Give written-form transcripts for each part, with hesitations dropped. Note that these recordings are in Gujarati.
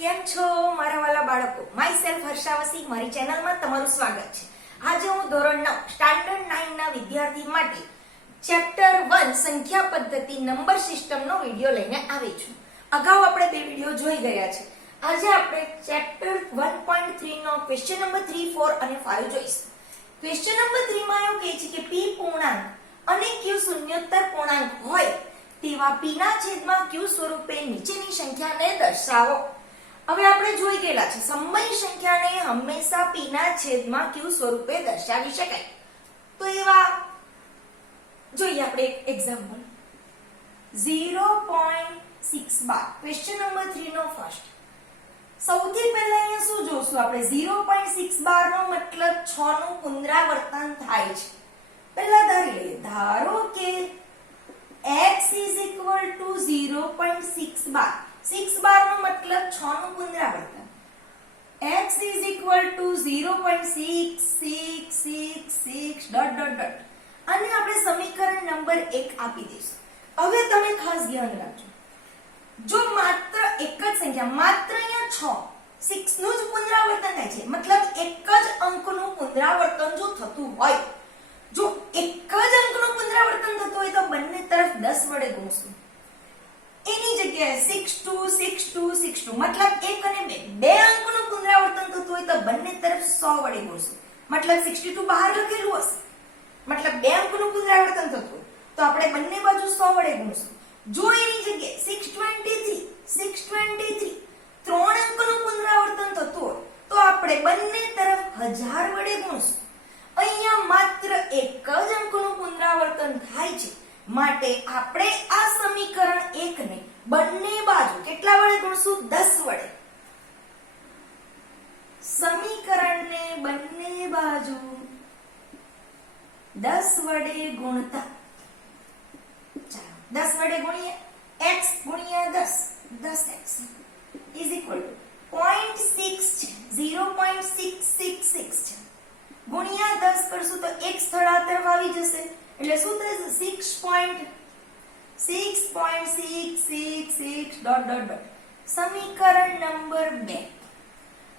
કેમ છો મારા વાલા બાળકો? માય સેલ્ફ હર્ષાવસી મારી ચેનલમાં તમારું સ્વાગત છે. આજે હું ધોરણ 9 સ્ટાન્ડર્ડ 9 ના વિદ્યાર્થી માટે ચેપ્ટર 1 સંખ્યા પદ્ધતિ નંબર સિસ્ટમનો વિડિયો લઈને આવી છું. અગાઉ આપણે બે વિડિયો જોઈ ગયા છે. આજે આપણે ચેપ્ટર 1.3 નો ક્વેશ્ચન નંબર 3, 4 અને 5 જોઈશું. ક્વેશ્ચન નંબર 3 માં એવું કહે છે કે p પૂર્ણાંક અને q શૂન્યોત્તર પૂર્ણાંક હોય તેવા p ના છેદમાં q સ્વરૂપે નીચેની સંખ્યાને દર્શાવો. હવે આપણે જોઈ ગયેલા છે સમય સંખ્યાને હંમેશા p ના છેદમાં q સ્વરૂપે દર્શાવી શકાય. તો એવા જોઈએ આપણે એક એક્ઝામ્પલ 0.6 ક્વેશ્ચન નંબર 3 નો ફર્સ્ટ. સૌથી પહેલા અહીંયા શું જોશું આપણે 0.6 નો મતલબ 6 નું પુનરાવર્તન થાય છે. પહેલા ધારી લઈએ, ધારો કે x = 0.6 બાર. 6 બાર નો મતલબ 6 નું પુનરાવર્તન. x = 0.6666 dot dot dot. અને આપણે સમીકરણ નંબર 1 આપી દઈશું. હવે તમે ખાસ ધ્યાન રાખજો, જો માત્ર એક જ સંખ્યા, માત્ર અહીંયા 6 નું જ પુનરાવર્તન થાય છે, મતલબ એક જ અંકનું પુનરાવર્તન જો થતું હોય, જો એક જ અંકનું પુનરાવર્તન થતું હોય તો બંને તરફ 10 વડે ગુણશું. એની જગ્યાએ 62 62 62 મતલબ 1 અને 2 બે અંકનું પુનરાવર્તન થતું હોય તો બંને તરફ 100 વડે ગુણશું. મતલબ 62 બહાર લખેલું હશે, મતલબ બે અંકનું પુનરાવર્તન થતું હોય તો આપણે બંને બાજુ 100 વડે ગુણશું. જો એની જગ્યાએ 623 ત્રણ અંકનું પુનરાવર્તન થતું હોય તો આપણે બંને તરફ 1000 વડે ગુણશું. અહીંયા માત્ર એક જ અંકનું પુનરાવર્તન થાય છે, માટે આપણે આ સમીકરણ 1 ને બંને બાજુ કેટલા વડે ગુણશું? 10 વડે. સમીકરણને બંને બાજુ 10 વડે ગુણતા, ચાલો 10 વડે ગુણીએ, x ગુણ્યા 10, 10x = 0.6 છે, 0.666 છે. ગુણ્યા 10 કરશું તો એક સ્થળ આ તરફ આવી જશે, એટલે શું થશે? 6.666 ડોટ ડોટ ડોટ. સમીકરણ નંબર 2.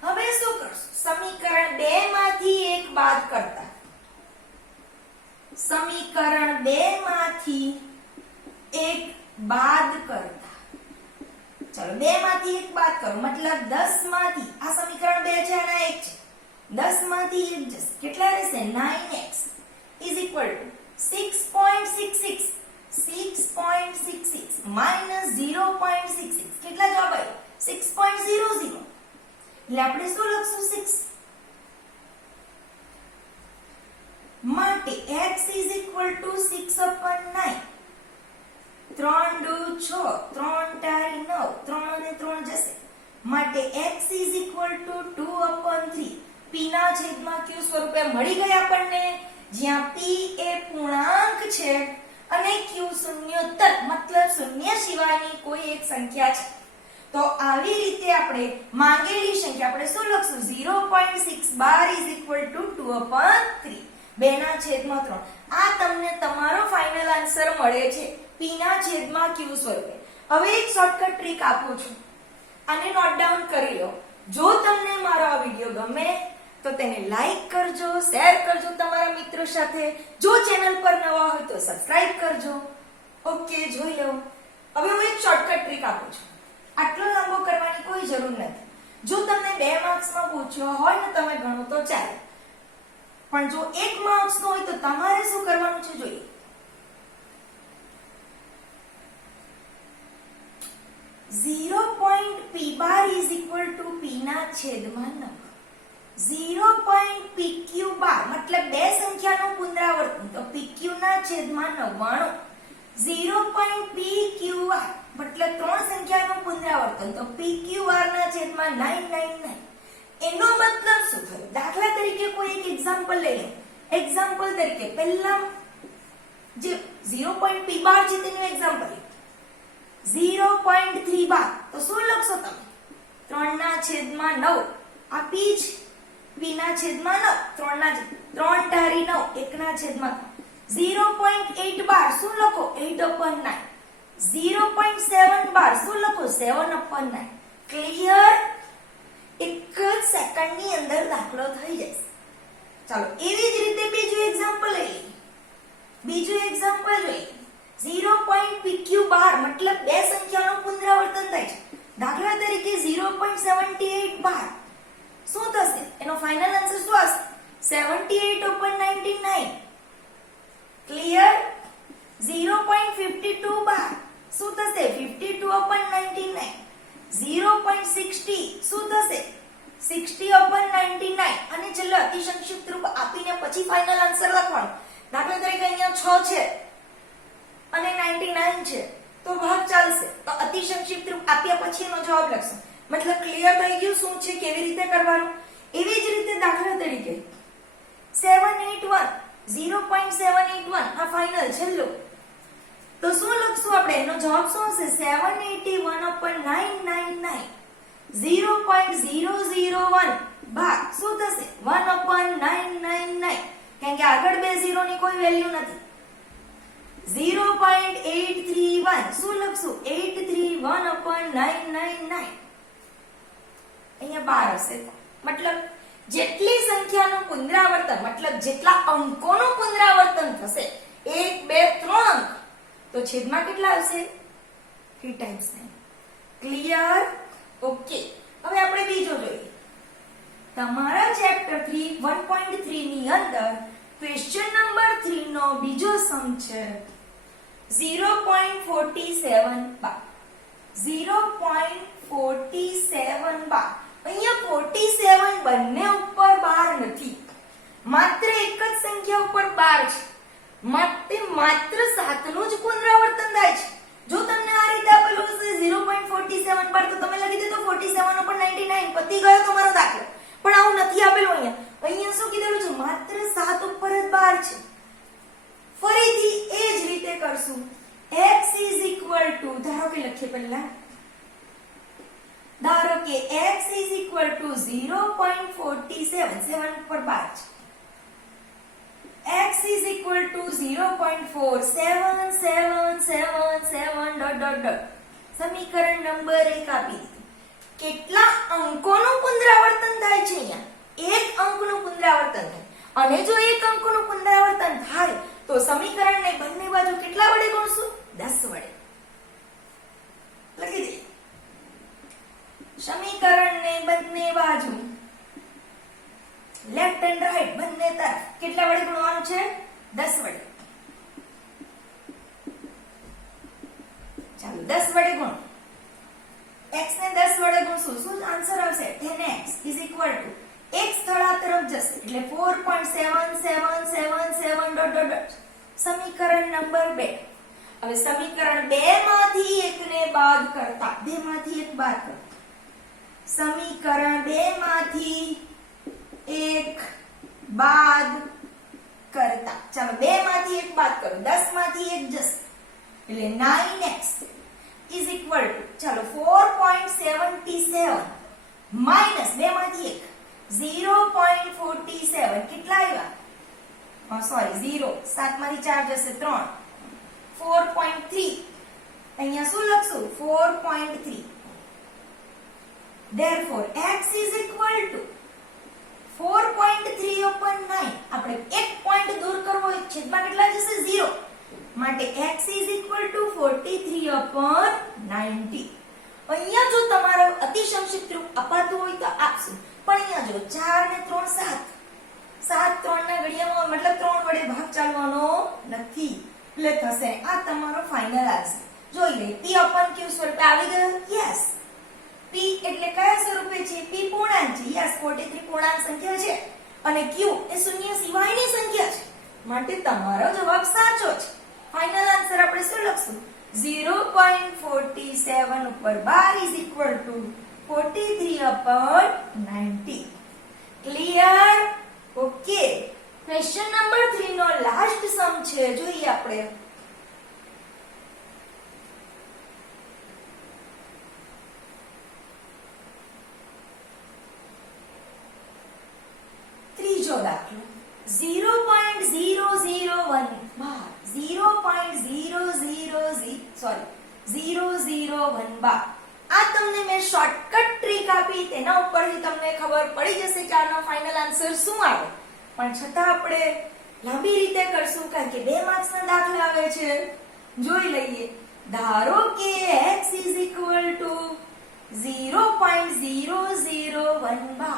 હવે શું કરશું? સમીકરણ 2 માંથી એક બાદ કરતા, સમીકરણ 2 માંથી એક બાદ કરતા, ચલો 2 માંથી એક બાદ કરો, મતલબ 10 માંથી, આ સમીકરણ 2 છે અને 1 છે, 10 માંથી 1 જશે, કેટલા રહેશે? 9x = 6.66 minus 0.66 કેટલા જવાબ આવ્યો? 6.00. એટલે આપણે શું લખશું? 6. માટે x = 6/9. 3 દુ 6, 3 તારી 9, 3 અને 3 જશે, માટે x = 2/3. p ના છેદમાં q સ્વરૂપે મળી ગયા આપણને, જ્યાં p એ પૂર્ણાંક છે અને q શૂન્યોત્તર મતલબ શૂન્ય સિવાયની કોઈ એક સંખ્યા છે. તો આવી રીતે આપણે માંગેલી સંખ્યા આપણે શું લખશું? 0.6 = 2/3. 2 ના છેદમાં 3. આ તમને તમારો ફાઇનલ આન્સર મળે છે p ના છેદમાં q સ્વરૂપે. હવે એક શોર્ટકટ ટ્રીક આપું છું, આને નોટ ડાઉન કરી લો. જો તમને મારો આ વિડિયો ગમે તો તેને લાઈક કરજો, શેર કરજો તમારા મિત્રો સાથે. જો ચેનલ પર નવા હોય તો સબસ્ક્રાઇબ કરજો. ઓકે, જોઈ લો. હવે હું એક શોર્ટકટ ટ્રીક આપું છું. આટલો લાંબો કરવાની કોઈ જરૂર નથી. જો તમને 2 માર્ક્સમાં પૂછ્યો હોય ને તમે ગણો તો ચાલે, પણ જો 1 માર્ક્સનો હોય તો તમારે શું કરવાનું છે જોઈએ. 0.p બાર = p ના છેદમાં 9. 0.pq બાર મતલબ બે સંખ્યાનું પુનરાવર્તન, તો pq ના છેદમાં 99. 0.pqr મતલબ ત્રણ સંખ્યાનું પુનરાવર્તન, તો pqr ના છેદમાં 999. એનો મતલબ શું થયો? દાખલા તરીકે કોઈ એક એક્ઝામ્પલ લઈ લો. એક્ઝામ્પલ તરીકે પહેલા જે 0.p બાર છે તેનું એક્ઝામ્પલ 0.3 બાર, તો શું લખશો તમે? 3 ના છેદમાં 9. આ p છે, p ના છેદમાં 9, 3 તારી 9, 1 ના છેદમાં 0.8 બાર શું લખો? 8/9. 0.7 બાર શું લખો? 7/9. ક્લિયર? એક જ સેકન્ડની અંદર દાખલો થઈ જશે. ચાલો એવી જ રીતે બીજું એક્ઝામ્પલ લઈએ. બીજું એક્ઝામ્પલ જોઈએ. 0.pq12 મતલબ બે સંખ્યાઓનું પુનરાવર્તન થાય છે. દાખલા તરીકે 0.7812 શું થશે? એનો ફાઇનલ આન્સર શું આવશે? 78 upon 99. ક્લિયર? 0.5212 શું થશે? 52 upon 99. 0.60 શું થશે? 60 upon 99. અને છેલ્લે અતિ સંક્ષિપ્ત રૂપ આપીને પછી ફાઇનલ આન્સર લખવાનો. દાખલા તરીકે અહીંયા 6 છે અને 99 છે તો ભાગ ચાલશે. તો અતિ સંક્ષિપ્ત રૂપ આપ્યા પછી એનો જવાબ લખશો. મતલબ ક્લિયર થઈ ગયું શું છે, કેવી રીતે કરવાનું. એવી જ રીતે દાખલા તરીકે 781 0.781 આ ફાઇનલ છેલ્લો. તો શું લખશું આપણે? એનો જવાબ શું હશે? 781 upon 999. 0.001 ભાગ શું થશે? 1 upon 999. કારણ કે આગળ બે 0 ની કોઈ વેલ્યુ નથી. 0.831 શું લખશું? 831 upon 999. અહીંયા 12 હશે. મતલબ જેટલી સંખ્યાનું પુનરાવર્તન મતલબ જેટલા અંકોનું પુનરાવર્તન થશે 1 2 3 અંક તો છેદમાં કેટલા આવશે? 3 times 9. ક્લિયર? ઓકે. હવે આપણે બીજો જોઈએ. તમારા ચેપ્ટર 3 1.3 ની અંદર ક્વેશ્ચન નંબર 3 નો બીજો સમ છે 0.47 બાર. 0.47 બાર. અહીંયા 47 બંને ઉપર 12 નથી, માત્ર એક જ સંખ્યા ઉપર 12 છે. માટે માત્ર 7 નું જ પુનરાવર્તન થાય છે. જો તમને આ રીતે આપેલું હશે 0.47 બાર તો તમે લખી દેતો 47 ઉપર 99 પતી ગયો તમારો દાખલો. પણ આવું નથી આપેલું અહીંયા. અહીંયા શું કીધેલું છે? માત્ર 7 ઉપર જ 12 છે. ફરીથી એ જ રીતે કરશું. x ધારો કે લખીએ પહેલા. ધારો કે x 0.47 7 ઉપર 12 છે. x 0.477777 સમીકરણ નંબર 1 આપી દીધું. કેટલા અંકોનું પુનરાવર્તન થાય છે? અહીંયા એક અંકનું પુનરાવર્તન થાય. અને જો એક અંકનું પુનરાવર્તન થાય તો સમીકરણને બંને બાજુ કેટલા વડે ગુણશું? 10 વડે. લખી દે. સમીકરણને બંને બાજુ લેફ્ટ એન્ડ રાઈટ બંને તરફ કેટલા વડે ગુણવાનું છે? 10 વડે. ચાલો 10 વડે ગુણો. x ને 10 વડે ગુણશું શું આન્સર આવશે? 10x એક સ્થળ આ તરફ જશે એટલે 4.7777 સમીકરણ નંબર 2. હવે સમીકરણ 2 માંથી એકને બાદ કરતા 2 માંથી એક બાદ કરતા સમીકરણ 2 માંથી એક બાદ કરતા ચાલો 2 માંથી એક બાદ કરો 10 માંથી એક જશે એટલે 9x ચાલો 4.77 માઈનસ 2 માંથી એક 0.47 કેટલા આવ્યા? સોરી 0 7 માંથી 4 જશે 3 4.3 અહીંયા શું લખશું? 4.3 therefore x 4.3 upon 9 આપણે એક પોઈન્ટ દૂર કરવો હોય છેદમાં કેટલા જશે? 0 માટે x 43 upon 90. અહીંયા જો તમારો અતિ સંક્ષિપ્ત રૂપ અપાતું હોય તો આપશું. પણ અહીંયા જો 4 ને 3 7 3 ના ઘડિયામાં મતલબ 3 વડે ભાગ ચાલવાનો નથી એટલે થશે આ તમારો ફાઇનલ આન્સર. જોઈ લે p upon q સ્વરૂપે આવી ગયો. યસ p એટલે કયા સ્વરૂપે છે? p પૂર્ણાંક છે. યસ 43 પૂર્ણાંક સંખ્યા છે અને q એ શૂન્ય સિવાયની સંખ્યા છે માટે તમારો જવાબ સાચો છે. ફાઇનલ આન્સર આપણે શું લખશું? 0.47 ઉપર 12 43 upon 90. Clear? Okay. Question number 3 નો લાસ્ટ સમ છે જોઈએ આપણે. ત્રીજો દાખલો 0.001 બાર 0.001 બાર આ તમને મેં શોર્ટકટ ટ્રીક આપી, તેના ઉપરથી તમને ખબર પડી જશે કે આનો ફાઇનલ આન્સર શું આવે. પણ છતાં આપણે લાંબી રીતે કરશું કારણ કે 2 માર્ક્સના દાખલા આવે છે. જોઈ લઈએ. ધારો કે x = 0.001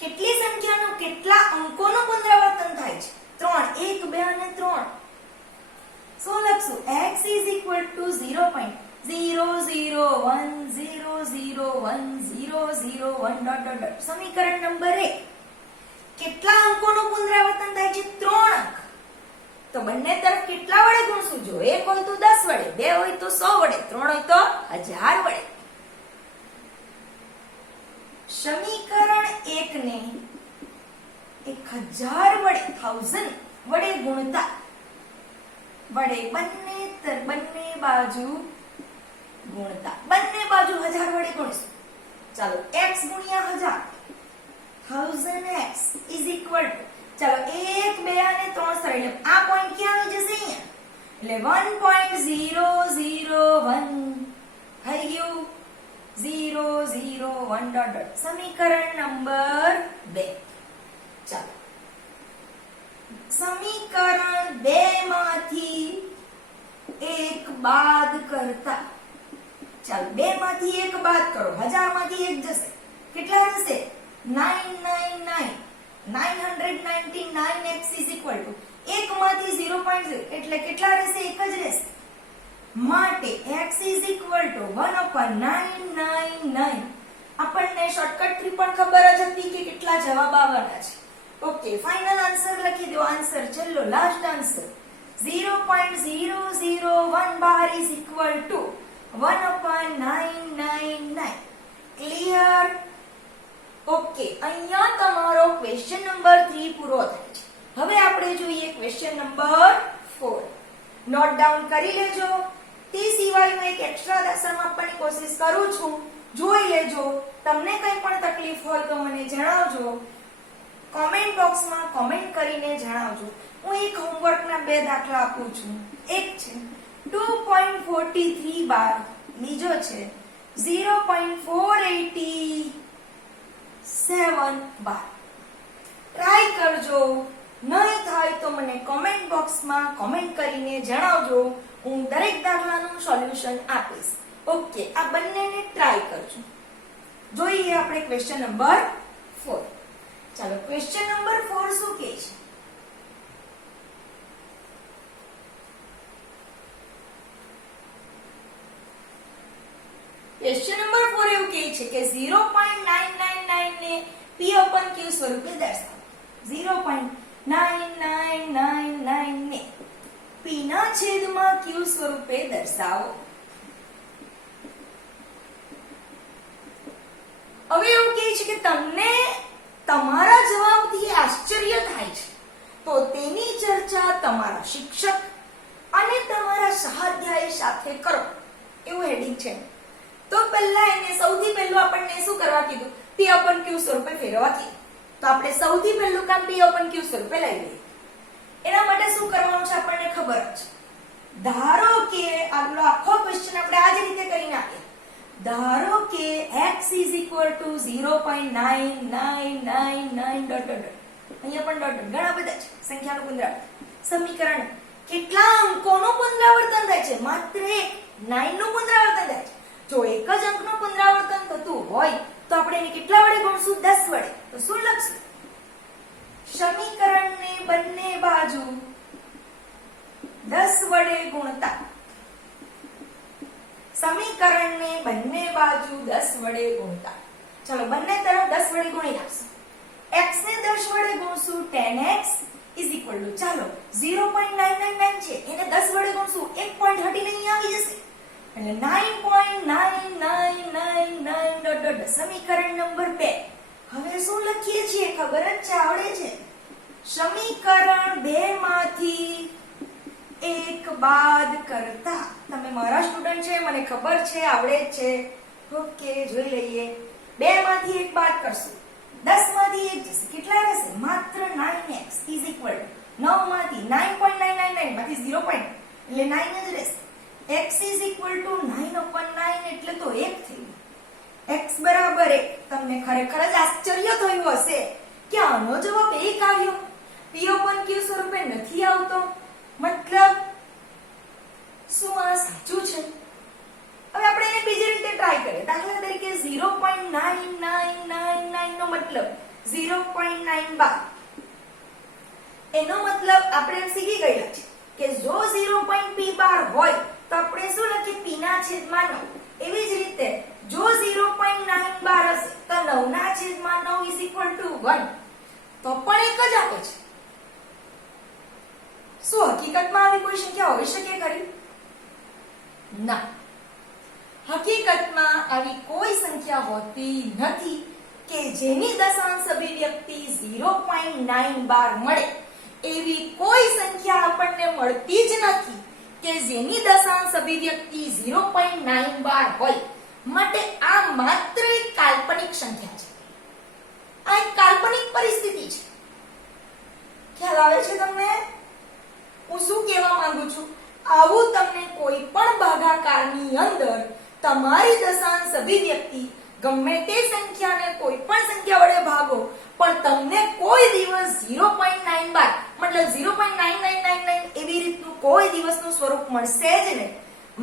કેટલી સંખ્યાનું કેટલા અંકોનું પુનરાવર્તન થાય છે? 3. 1 2 અને 3. શું લખશું? x = 0.001001001 સમીકરણ નંબર 1. કેટલા અંકોનું પુનરાવર્તન થાય છે? 3 અંક. તો બંને તરફ કેટલા વડે ગુણશું? જો 1 હોય તો 10 વડે, 2 હોય તો 100 વડે, 3 હોય તો 1000 વડે. સમીકરણ 1 ને 1000 વડે 1000 વડે ગુણતા બંને બાજુ ગુણતા બંને બાજુ 1000 વડે ગુણીશું. ચાલો x ગુણ્યા 1000 1000x ચાલો 1 2 અને 3 સરળ. આ પોઈન્ટ ક્યાં આવી જશે? અહીંયા. એટલે 1.001 થઈ ગયું. 001 સમીકરણ નંબર 2. ચાલો સમીકરણ 2 માંથી 1 બાદ કરતા. ચાલો 2 માંથી 1 બાદ કરો. 1000 માંથી 1 જશે. કેટલા રહેશે? 999. 999x = 1 માંથી 0.0 એટલે કેટલા રહેશે? 1 જ રહેશે. માટે x = 1/999. આપણને શોર્ટકટ થી પણ ખબર જ હતી કે કેટલા જવાબ આવવાના છે. ઓકે, ફાઇનલ આન્સર લખી દો. આન્સર છેલ્લો લાસ્ટ આન્સર 0.001 બાર = 1/999. ક્લિયર? ઓકે, અહીંયા તમારો ક્વેશ્ચન નંબર 3 પૂરો થાય છે. હવે આપણે જોઈએ ક્વેશ્ચન નંબર 4. નોટ ડાઉન કરી લેજો. તે સિવાય હું એક એક્સ્ટ્રા દાખલા આપવાની કોશિશ કરું છું. જોઈ લેજો. તમને કંઈ પણ તકલીફ હોય તો મને જણાવજો. કોમેન્ટ બોક્સમાં કોમેન્ટ કરીને જણાવજો. હું એક હોમવર્કના 2 દાખલા આપું છું. એક છે 2.43 બાર, બીજો છે 0.487 બાર. ટ્રાય કરજો. નહીં થાય તો મને કોમેન્ટ બોક્સમાં કોમેન્ટ કરીને જણાવજો. હું દરેક દાખલાનું સોલ્યુશન આપીશ. ઓકે, આ બંનેને ટ્રાય કરજો. જોઈએ આપણે ક્વેશ્ચન નંબર 4. ચાલો ક્વેશ્ચન નંબર 4 શું કહે છે? ક્વેશ્ચન નંબર 4 એવું કહે છે કે 0.999 ને p/q સ્વરૂપે દર્શાવો. 0.9999 ને p ના છેદમાં q સ્વરૂપે દર્શાવો. હવે એવું કહે છે કે તમને તમારા જવાબથી આશ્ચર્ય થાય છે તો તેની ચર્ચા તમારા શિક્ષક અને તમારા સહાધ્યાયી સાથે કરો. એવું હેડિંગ છે. તો પહેલા એને સૌથી પહેલું આપણને શું કરવા કીધું? p/q સ્વરૂપે ફેરવવા કીધું. તો આપણે સૌથી પહેલું કામ p/q સ્વરૂપે લઈ લઈએ. એના માટે શું કરવાનું છે આપણને ખબર છે. ધારો કે આખો ક્વેશ્ચન આપણે આ જ રીતે કરીને આપીએ. ધારો કે x = 0.9999 અહીંયા પણ ડોટ ઘણા બધા છે. સંખ્યાનું પુનરાવર્તન. સમીકરણ કેટલા અંકોનું પુનરાવર્તન થાય છે? માત્ર 9 નું પુનરાવર્તન થાય છે. જો એક જ અંકનું પુનરાવર્તન થતું હોય તો આપણે એને કેટલા વડે ગુણશું? 10 વડે. તો શું લખશું? સમીકરણને બંને બાજુ 10 વડે ગુણતા. સમીકરણને બંને બાજુ 10 વડે ગુણતા. ચલો બંને તરફ 10 વડે ગુણી નાખશું. x ને 10 વડે ગુણશું 10x = ચાલો 0.999 છે એને 10 વડે ગુણશું 1 પોઈન્ટ હટીને અહીં આવી જશે. એટલે 9.9999 સમીકરણ નંબર 2. હવે શું લખીએ છીએ? ખબર જ છે, આવડે છે. સમીકરણ 2 માંથી 1 બાદ કરતા. તમે મારા સ્ટુડન્ટ છે, મને ખબર છે, આવડે જ છે. ઓકે, જોઈ લઈએ. 2 માંથી 1 બાદ કરશું. 10 માંથી 1 જશે. કેટલા રહેશે? માત્ર 9x = 9 માંથી 9.999 માંથી 0. એટલે 9 જ રહેશે. x = 9/9 એટલે તો 1 થઈ = 1. તમને ખરેખર જ આશ્ચર્ય થયું હશે કે આનો જવાબ 1 આવ્યો. P/Q સ્વરૂપે નથી આવતો. મતલબ શું આ સાચું છે? હવે આપણે એને બીજી રીતે ટ્રાય કરીએ. દાખલા તરીકે 0.9999 નો મતલબ 0.9 એનો મતલબ આપણે શીખી ગયા છે કે જો 0.p12 હોય તો આપણે શું લખીએ? p ના છેદમાં 9. એવી જ રીતે જો 0.912 હશે તો 9 ના છેદમાં 9 = 1. તો પણ એક જ આપે છે. શું હકીકતમાં આવી કોઈ સંખ્યા હોઈ શકે ખરી? ના, હકીકતમાં આવી કોઈ સંખ્યા હોતી નથી કે જેની દશાંશ અભિવ્યક્તિ 0.912 મળે. એવી કોઈ સંખ્યા આપણને મળતી જ નથી કે જેની દશાંશ અભિવ્યક્તિ 0.912 હોય. માટે આ માત્ર એક કાલ્પનિક સંખ્યા છે. આ એક કાલ્પનિક પરિસ્થિતિ છે. ખ્યાલ આવે છે તમને? હું શું કહેવા માંગુ છું? આવું તમને કોઈ પણ ભાગાકારની અંદર તમારી દશાંશ અભિવ્યક્તિ ગમે તે સંખ્યાને કોઈ પણ સંખ્યા વડે ભાગો પણ તમને કોઈ દિવસ 0.912 મતલબ 0.9999 એવી રીતનું કોઈ દિવસનું સ્વરૂપ મળશે જ નહીં.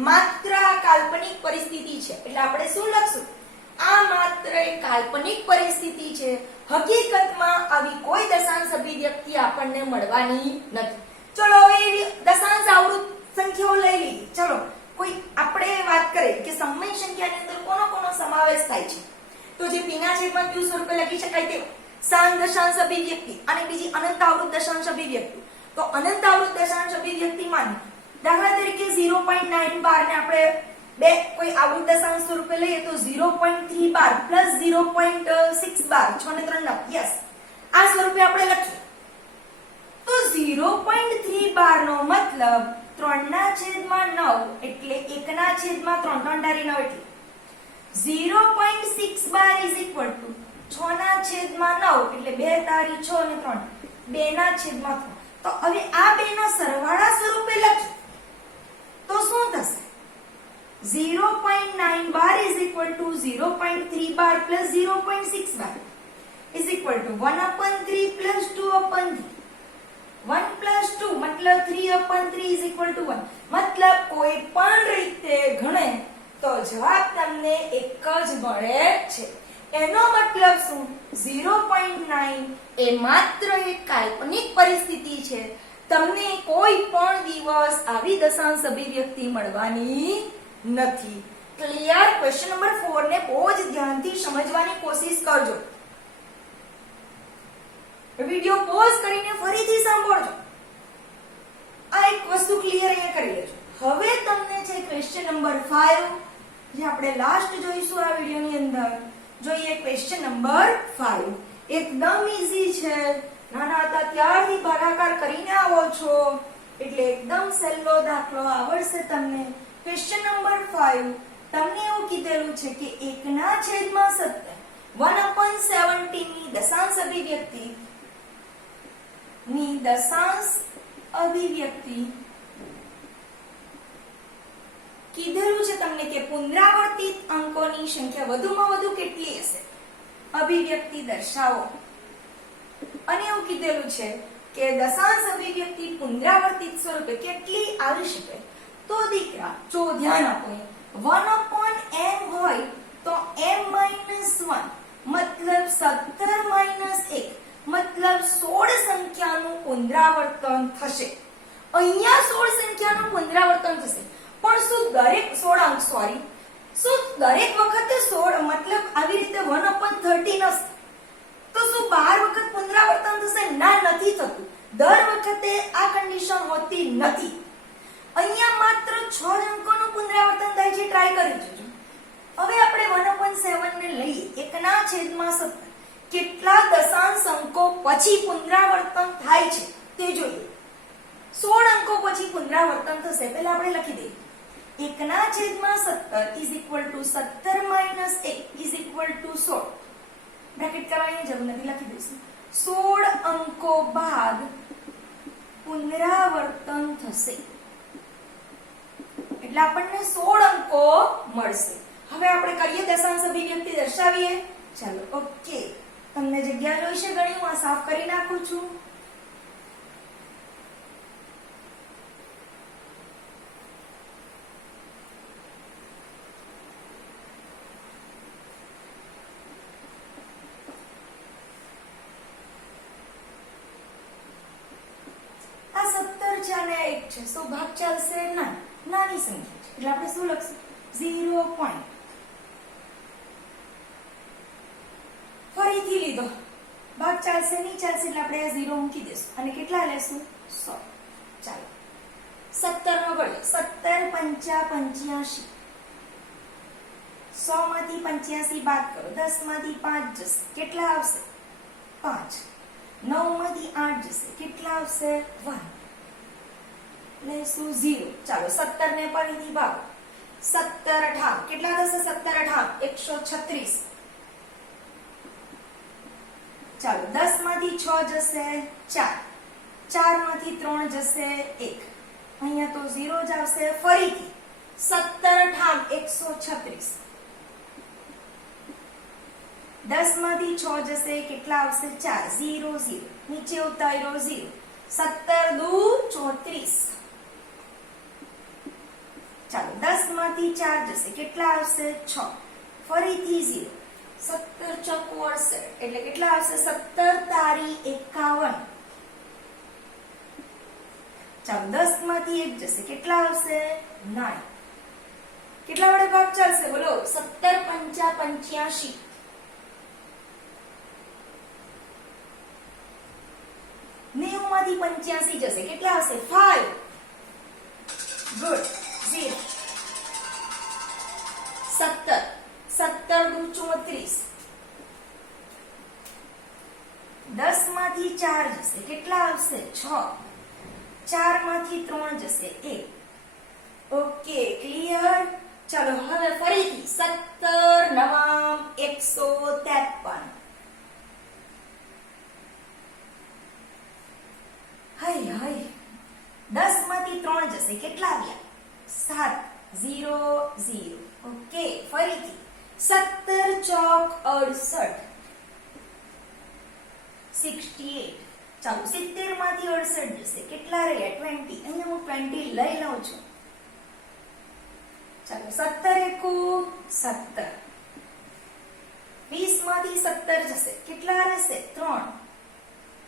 માત્ર આ કાલ્પનિક પરિસ્થિતિ છે. એટલે આપણે શું લખશું? આ માત્ર એક કાલ્પનિક પરિસ્થિતિ છે. હકીકતમાં આવી કોઈ દશાંશ અભિવ્યક્તિ આપણને મળવાની નથી. ચલો હવે દશાંશ આવૃત સંખ્યાઓ લઈ લઈએ. ચલો કોઈ આપણે વાત કરીએ કે સમય સંખ્યાની અંદર કોનો સમાવેશ થાય છે. તો જે p ના છેદમાં q સ્વરૂપે લખી શકાય તે સાંત દશાંશ અભિવ્યક્તિ અને બીજી અનંત આવૃત દશાંશ અભિવ્યક્તિ. તો અનંત આવૃત દશાંશ અભિવ્યક્તિમાં દાખલા તરીકે 0.912 ને આપણે બે કોઈ આવૃત દશાંશ સ્વરૂપે લઈએ તો 0.312 પ્લસ 0.612 6 ને 3 9. યસ, આ સ્વરૂપે આપણે લખીએ તો 0.312 નો મતલબ 3 ના છેદમાં 9 એટલે 1 ના છેદમાં 3 3 * 9 એટલે 0.612 = 6 ના છેદમાં 9 એટલે 2 * 6 અને 3 2 ના છેદમાં 3. તો હવે આ બે ના સરવાળા સ્વરૂપે લખીએ તો શું થશે? 0.912 = 0.312 plus 0.612 is equal to 1/3 plus 2/3. 1 plus 2 મતલબ 3/3 is equal to 1. મતલબ કોઈ પણ રીતે ગણે તો જવાબ તમને એક જ મળે છે. એનો મતલબ શું? 0.9 એ માત્ર એક કાલ્પનિક પરિસ્થિતિ છે. તમને કોઈ પણ દિવસ આવી દશાંશ અભિવ્યક્તિ મળવાની નથી. ક્લિયર? ક્વેશ્ચન નંબર 4 ને બહુ જ ધ્યાનથી સમજવાની કોશિશ કરજો. વિડિયો પોઝ કરીને ફરીથી સાંભળજો. આ એક વસ્તુ ક્લિયર અહીંયા કરી લેજો. હવે તમને છે ક્વેશ્ચન નંબર 5 જે આપણે લાસ્ટ જોઈશું આ વિડિયોની અંદર. જોઈએ ક્વેશ્ચન નંબર 5. એકદમ ઈઝી છે. નાના હતા ત્યારથી ભાગાકાર કરીને આવો છો એટલે એકદમ સહેલો દાખલો આવડશે તમને. ક્વેશ્ચન નંબર 5 તમને એવું કીધેલું છે કે 1 ના છેદમાં 17 1/17 ની દશાંશ અભિવ્યક્તિ કીધેલું છે તમને કે પુનરાવર્તિત અંકોની સંખ્યા વધુમાં વધુ કેટલી હશે? અભિવ્યક્તિ દર્શાવો. અને એવું કીધેલું છે કે દશાંશ અભિવ્યક્તિ પુનરાવર્તિત સ્વરૂપે કેટલી આવી શકે? તો દીકરા જો ધ્યાન આપો, 1/m હોય તો m-1 મતલબ 17 - 1 મતલબ 16 સંખ્યાનું પુનરાવર્તન થશે. અહીંયા 16 સંખ્યાનું પુનરાવર્તન થશે. પણ શું દરેક 16 અંક શું દરેક વખતે 16 મતલબ આવી રીતે 1/13 હશે તો શું 12 વખત પુનરાવર્તન થશે? ના, નથી થતું. દર વખતે આ કન્ડિશન હોતી નથી. અહીંયા માત્ર 6 અંકોનું પુનરાવર્તન થાય છે. ટ્રાય કરી જોજો. હવે આપણે 1/7 ને લઈએ. 1 ના છેદમાં 17 કેટલા દશાંશ અંકો પછી પુનરાવર્તન થાય છે તે જોઈએ. 16 અંકો પછી પુનરાવર્તન થશે. પહેલા આપણે લખી દઈએ 1 ના છેદમાં 17 is equal to 17 - 1 is equal to 16. Bracket કરવાની જરૂર નથી, લખી દઈશું. 16 અંકો બાદ પુનરાવર્તન થશે એટલે આપણને 16 અંકો મળશે. હવે આપણે કરીએ દશાંશ અભિવ્યક્તિ દર્શાવીએ. ચાલો ઓકે, તમને જગ્યા જોઈશે ઘણી, હું આ સાફ કરી નાખું છું. આ 17 છે અને 1 છે, સો ભાગ ચાલશે ના, નાની સંખ્યા છે એટલે આપણે શું લખશું? 0. ફરીથી લીધો, ભાગ ચાલશે નહીં ચાલશે એટલે આપણે આ 0 મૂકી દઈશું અને કેટલા લેશું? 100. ચાલો 17 નો ગણ્યો, 17 પંચા 85. 100 માંથી 85 બાદ કરો, 10 માંથી 5 જશે, કેટલા આવશે? 5. 9 માંથી 8 જશે, કેટલા આવશે? 1. લેશું 0. ચાલો 17 ને ફરીથી ભાગો, 17 8 કેટલા થશે? 17 8 136. ચાલો 10 માંથી 6 જશે 4, 4 માંથી 3 જશે 1, અહીંયા તો 0 જ આવશે. ફરીથી 17 8 136. 10 માંથી 6 જશે, કેટલા આવશે? 4, 0 0, નીચે ઉતાર્યો 0. 17 દુ 34. ચાલો 10 માંથી 4 જશે, કેટલા આવશે? 6, ફરીથી 0. 17 ચોક 68 એટલે કેટલા આવશે? 17 તારી 51. ચાલો 10 માંથી 1 જશે, કેટલા આવશે? 9. કેટલા વડે ભાગ ચાલશે બોલો? 17 પંચા 85. 90 માંથી 85 જશે, કેટલા આવશે? 5. ગુડ. 0. 17 17 દુ 34. 10 માંથી 4 જશે, કેટલા આવશે? 6. 4 માંથી 3 જશે 1. Okay, clear. ચાલો હવે ફરીથી 17 9 153. હાય હાય, 10 માંથી 3 જશે, કેટલા આવ્યા? 7, 0 0. ઓકે, ફરીથી 17 ચોક 68. 68. ચાલો 70 માંથી 68 જશે, કેટલા રહ્યા? 20. અહીંયા હું 20 લઈ લઉં છું. ચાલો 17 એકુ 17. 20 માંથી 17 જશે, કેટલા રહેશે? 3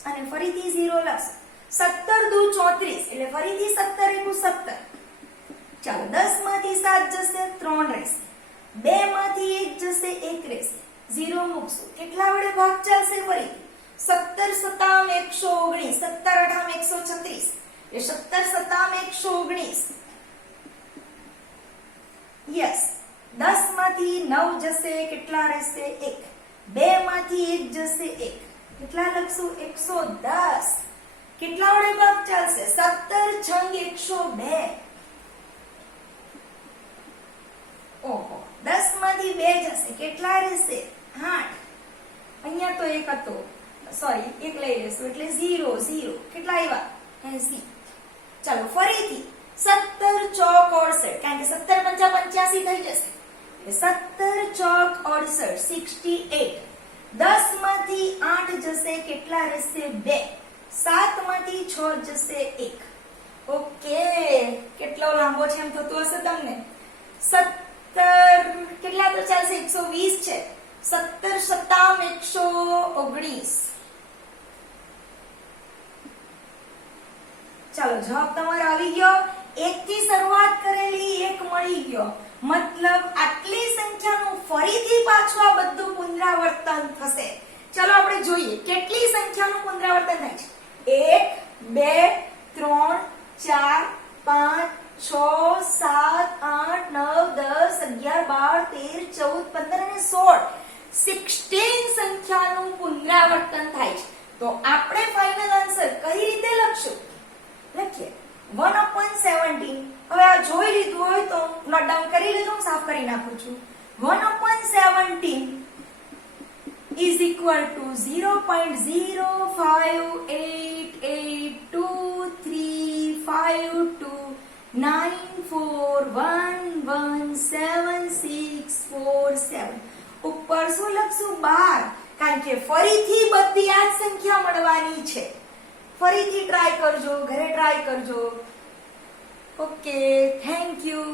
અને ફરીથી 0 લાવશે. 17 દુ 34 એટલે ફરીથી 17 એકુ 17. ચાલો 10 માંથી 7 જશે, 3 રહેશે. 2 માંથી 1 જશે, 1 રહેશે. 0 મૂકશું, કેટલા વડે ભાગ ચાલશે? ફરીથી 17 7 119, 17 8 136 એટલે 17 7 119. યસ. 10 માંથી 9 જશે, કેટલા રહેશે? 1. 2 માંથી 1 જશે, 1. કેટલા લખશું? 110. કેટલા વડે ભાગ ચાલશે? 17 છંગ 102. ઓહો, 10 માંથી 2 જશે, કેટલા રહેશે? 8. અહીંયા તો 1 હતો, સોરી 1 લઈ લેશું એટલે 0 0. કેટલા આવ્યા? 80. ચાલો ફરીથી 17 ચોક 68, કારણ કે 17 પંચા 85 થઈ જશે. 17 ચોક 68 68. 10 માંથી 8 જશે, કેટલા રહેશે? 2. 7 માંથી 6 જશે 1. ઓકે, કેટલો લાંબો છે એમ થતું હશે તમને. 17 કેટલા તો ચાલશે? 120 છે. 17 57 119. ચાલો જવાબ તમારો આવી ગયો. 1 થી શરૂઆત કરેલી 1 મળી ગયો, મતલબ આટલી સંખ્યાનું ફરીથી પાછું આ બધું પુનરાવર્તન થશે. ચાલો આપણે જોઈએ કેટલી સંખ્યાનું પુનરાવર્તન થાય છે. 1 2 3 4 5 6 7 8 9 10 11 12 13 14 15 અને 16 16 સંખ્યાનું પુનરાવર્તન થાય છે. તો આપણે ફાઇનલ આન્સર કઈ રીતે લખશું? લખીએ 1/17. હવે આ જોઈ લીધું હોય તો નોટ ડાઉન કરી લેજો, હું સાફ કરી નાખું છું. 1/17 is equal to 0.058823529411764 કારણ કે ફરીથી બધી આ જ સંખ્યા મળવાની છે. ફરીથી ટ્રાય કરજો, ઘરે ટ્રાય કરજો. Okay, thank you.